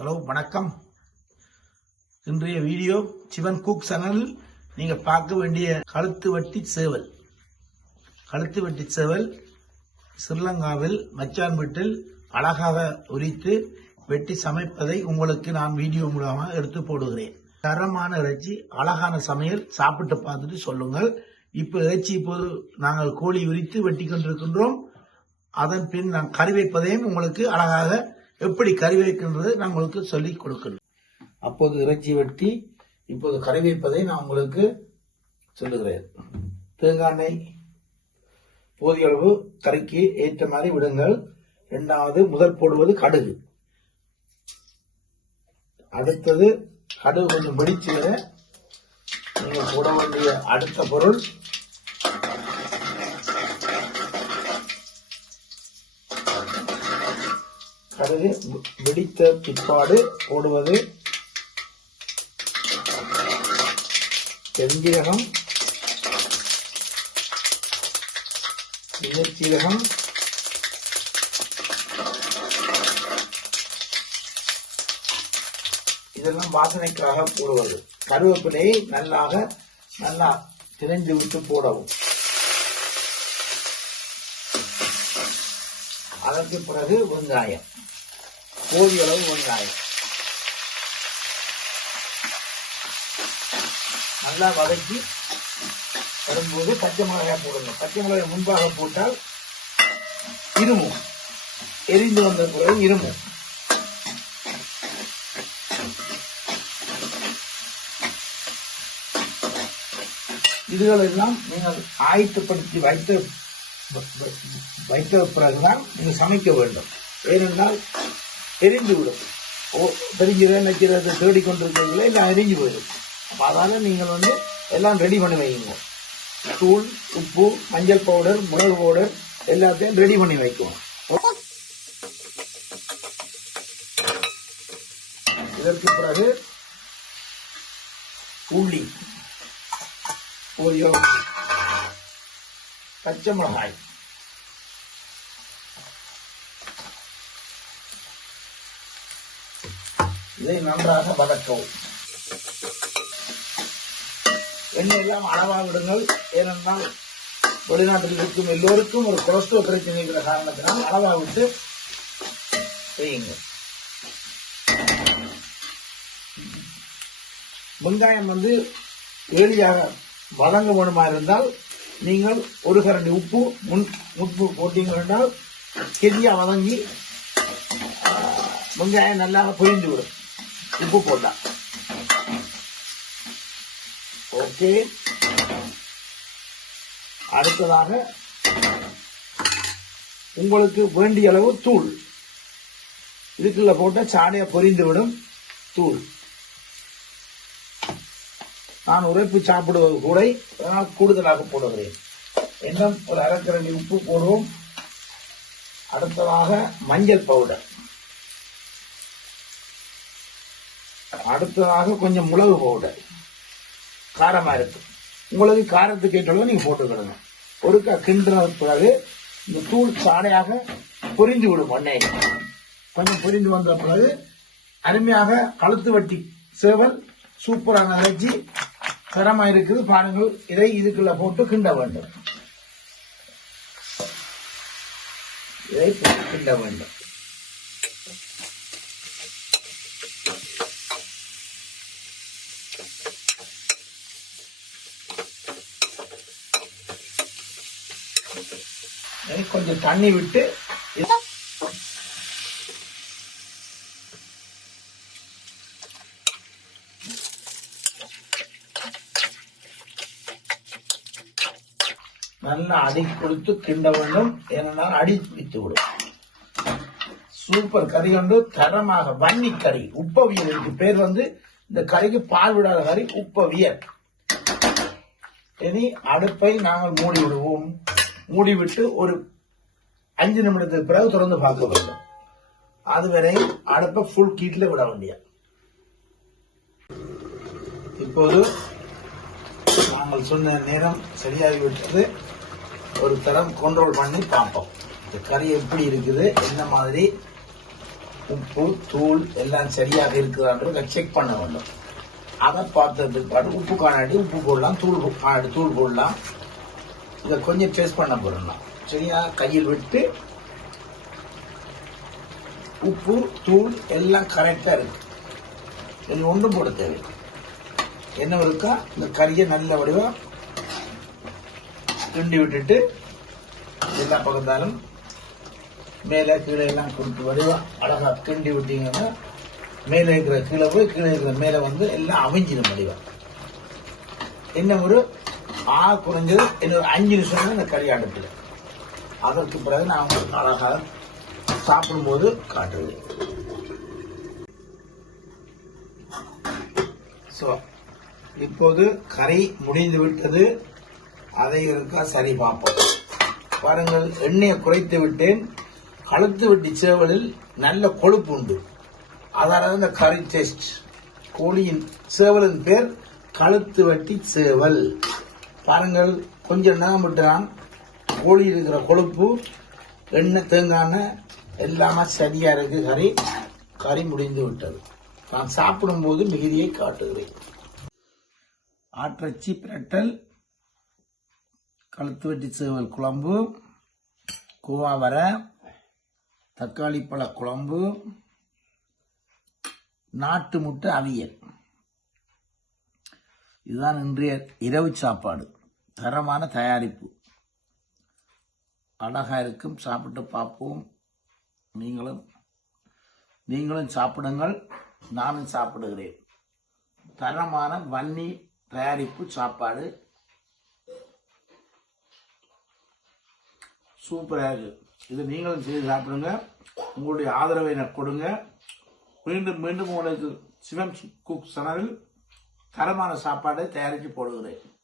Hello வணக்கம். இன்றைய video Sivan cook சேனலில் நீங்க பார்க்க வேண்டிய கழுத்து வெட்டி சேவல். கழுத்து வெட்டி சேவல் ஸ்ரீலங்காவில் மச்சான் வீட்டில் அழகாக உரித்து வெட்டி சமைப்பதை உங்களுக்கு நான் வீடியோ மூலமாக எடுத்து போடுகிறேன். தரமான இறைச்சி, அழகான சமையல், சாப்பிட்டு பார்த்துட்டு சொல்லுங்கள். இப்போது நாங்கள் கோழி உரித்து வெட்டி கொண்டிருக்கின்றோம். அதன் பின் நான் கறி வைப்பதையும் உங்களுக்கு அழகாக எப்படி கறி வைக்கின்றது நான் உங்களுக்கு சொல்லிக் கொடுக்கிறேன். அப்போது இறைச்சி வெட்டி இப்போது கறி வைப்பதை நான் உங்களுக்கு சொல்லுகிறேன். தேங்காய் எண்ணெய் போதிய அளவு கறிக்கு ஏற்ற மாதிரி விடுங்கள். இரண்டாவது முதல் போடுவது கடுகு. அடுத்தது கடுகு கொஞ்சம் வெடிச்சு நீங்க போட வேண்டிய அடுத்த பொருள் கடுகு வெடித்த பிற்பாடு போடுவது பெருஞ்சீரகம், சீரகம், இதெல்லாம் வாசனைக்காக போடுவது. கருவேப்பிலையை நல்லா திரைந்து விட்டு போடவும். அதற்கு பிறகு வெங்காயம், போதிய அளவு வெங்காயம் நல்லா வதக்கி வரும்போது பச்சை மிளகாய் போடுங்க. பச்சை மிளகாய் முன்பாக போட்டால் இருமும், எரிந்து வந்த பிறகு இருமும். இதுகளெல்லாம் நீங்கள் ஆயத்தப்படுத்தி வைத்த பிறகுதான் நீங்க சமைக்க வேண்டும். ஏனென்றால் எரிந்து விடும். பெருஞ்சிரகம் நக்கிறது தேடிக்கொண்டிருக்கிறீங்களா இல்லை எரிஞ்சு போயிடும். அதனால நீங்கள் எல்லாம் ரெடி பண்ணி வைங்க. தூள், உப்பு, மஞ்சள் பவுடர், மிளகு பவுடர் எல்லாத்தையும் ரெடி பண்ணி வைக்கணும். இதற்கு பிறகு உள்ளி, பச்சை மிளகாய், இதை நன்றாக வதக்கவும். எண்ணெய் எல்லாம் அளவாக விடுங்கள். ஏனென்றால் வெளிநாட்டில் இருக்கும் எல்லோருக்கும் ஒரு கொலஸ்ட்ரால் பிரச்சனை இருக்கிற காரணத்தினால் அளவாக விட்டு செய்யுங்க. வெங்காயம் எளியாக வதங்க வேணுமா இருந்தால் நீங்கள் ஒரு கரண்டி உப்பு போட்டீங்க என்றால் கெதியா வதங்கி வெங்காயம் நல்லா பொரிந்து விடும். உப்பு போட்டா ஓகே. அடுத்ததாக உங்களுக்கு வேண்டிய அளவு தூள், இதுக்குள்ள போட்ட சாடையை பொரிந்து விடும் தூள். நான் உரைப்பு சாப்பிடுவது கூட கூடுதலாக போடுகிறேன். இன்னும் ஒரு அரைக்கரண்டி உப்பு போடுவோம். அடுத்ததாக மஞ்சள் பவுடர், அடுத்ததாக கொஞ்சம் மிளகு பவுடர். காரமா இருக்கு, உங்களுக்கு காரத்துக்கு ஏற்றளவு நீங்க போட்டுக்கிடுங்க. ஒருக்கா கிண்டின பிறகு இந்த தூள் சாடையாக பொரிஞ்சு விடும். எண்ணெய் கொஞ்சம் பொரிஞ்சு வந்த பிறகு அருமையாக கழுத்து வெட்டி சேவல் சூப்பரான இறைச்சி தரமா இருக்குது. பாருங்கள், இதை இதுக்குள்ள போட்டு கிண்ட வேண்டும். இதை கிண்ட வேண்டும். கொஞ்சம் தண்ணி விட்டு நல்லா அடி கொடுத்து கிண்ட வேண்டும். ஏன்னா அடி பிடித்து விடும். சூப்பர் கறி தரமாக வன்னி கறி, உப்பவியல். இதுக்கு பேர் இந்த கறிக்கு பால் விடாத கறி உப்பவியல். இனி அடுப்பை நாங்கள் மூடி விடுவோம். மூடிவிட்டு ஒரு 5 நிமிடத்துக்கு பிறகு திறந்து பார்க்க வேண்டும். அதுவரை அடுப்பை ஃபுல் ஹீட்ல விட வேண்டிய. இப்போது நாங்கள் சொன்ன நேரம் சரியாகிவிட்டது. ஒரு தரம் கண்ட்ரோல் பண்ணி பார்ப்போம் இந்த கறி எப்படி இருக்குது, என்ன மாதிரி உப்பு தூள் எல்லாம் சரியாக இருக்குதான்றதை செக் பண்ண வேண்டும். அதை பார்த்ததுக்கு பாட்டு உப்பு காணாடி உப்பு போடலாம், தூள் காணாடி தூள் போடலாம். இதை கொஞ்சம் டேஸ்ட் பண்ண போடலாம். சரியா? கையில் விட்டு உப்பு தூள் எல்லாம் கரெக்டா இருக்கு, இது ஒன்றும் போட தேவை. என்ன இருக்கா, இந்த கறியை நல்ல வடிவா கிண்டி விட்டுட்டு எல்லா பக்கத்தாலும் மேலே கீழே எல்லாம் கொடுத்து வடிவா அழகா கிண்டி விட்டீங்கன்னா மேலே இருக்கிற கீழே போய் கீழே இருக்கிற மேலே வந்து எல்லாம் அவிஞ்சிடும் வடிவா. என்ன ஒரு குறைஞ்சது இன்னொரு 5 நிமிஷம் இந்த கறி அடுப்புல. அதற்கு பிறகு நான் உங்களுக்கு அழகாக சாப்பிடும்போது காட்டுவேன். இப்போது கறி முடிந்து விட்டது. அதை இருக்கா சரி பார்ப்போம். பாருங்கள், எண்ணெயை குறைத்து விட்டேன். கழுத்து வெட்டி சேவலில் நல்ல கொழுப்பு உண்டு. அதாவது இந்த கறி டேஸ்ட். கோழியின் சேவலின் பேர் கழுத்து வெட்டி சேவல். பாருங்கள், கொஞ்சம் நேரம் விட்டான். கோழி இருக்கிற கொழுப்பு, எண்ணெய், தேங்காய் எல்லாமே சரியா இருக்கு. கறி முடிந்து விட்டது. நான் சாப்பிடும் போது மிகுதியை காட்டுகிறேன். ஆட்டிறைச்சி பிரட்டல், கழுத்து வெட்டி சேவல் குழம்பு, கோவாவரை, தக்காளி பழ குழம்பு, நாட்டு முட்டை அவியல். இதுதான் இன்றைய இரவு சாப்பாடு. தரமான தயாரிப்பு, அழகா இருக்கும். சாப்பிட்டு பார்ப்போம். நீங்களும் சாப்பிடுங்கள், நானும் சாப்பிடுகிறேன். தரமான வன்னி தயாரிப்பு சாப்பாடு சூப்பராக இருக்கு. இது நீங்களும் செய்து சாப்பிடுங்க. உங்களுடைய ஆதரவை எனக்கு கொடுங்க. மீண்டும் மீண்டும் உங்களுக்கு சிவன் குக் சேனலில் தரமான சாப்பாடை தயாரித்து போடுகிறேன்.